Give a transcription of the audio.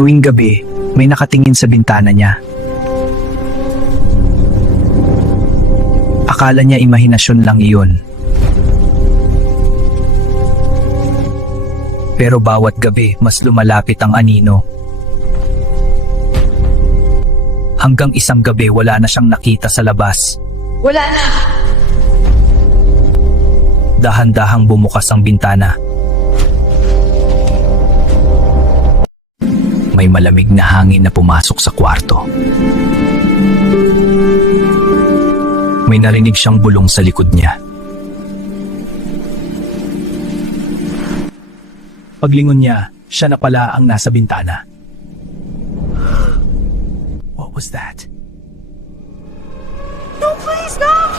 Tuwing gabi, may nakatingin sa bintana niya. Akala niya imahinasyon lang iyon. Pero bawat gabi, mas lumalapit ang anino. Hanggang isang gabi, wala na siyang nakita sa labas. Wala na! Dahan-dahang bumukas ang bintana. May malamig na hangin na pumasok sa kwarto. May narinig siyang bulong sa likod niya. Paglingon niya, siya na pala ang nasa bintana. What was that? No, please, no!